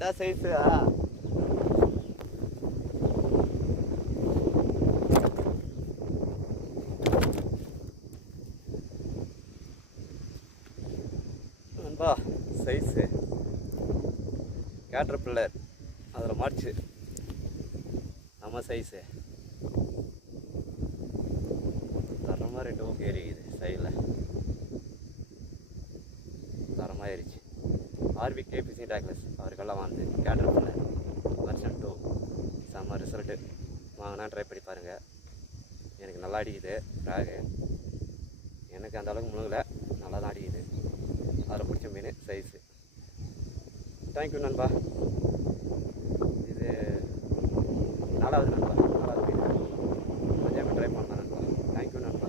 அதான் சைஸு. நண்பா size cater pillar அதில் மாடிச்சு நம்ம சைஸு தரமாக 2 ஊக்கு ஏறிக்குது சைடில் தரமாக ஏறிச்சு. ஆர்பிகே ஃபிஷிங் டேக்லஸ் அவருக்கெல்லாம் வந்து கேட்டர் பில்லர் வெர்ஷன் 2 செம்ம ரிசல்ட்டு. வாங்கினா ட்ரை பண்ணி பாருங்கள். எனக்கு நல்லா அடிக்குது ஃப்ராகு. எனக்கு அந்த அளவுக்கு முழுகலை, நல்லா தான் அடிக்குது. அதில் பிடிச்ச மீன் சைஸு. தேங்க்யூ நண்பா. இது 4வது நண்பா, 4வது மீன். கொஞ்சம் ட்ரை பண்ணலாம் நண்பா. தேங்க்யூ நண்பா.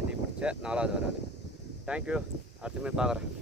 இன்னைக்கு பிடிச்ச 4வது வராது. தேங்க்யூ. அடுத்த மீன் பார்க்குறேன்.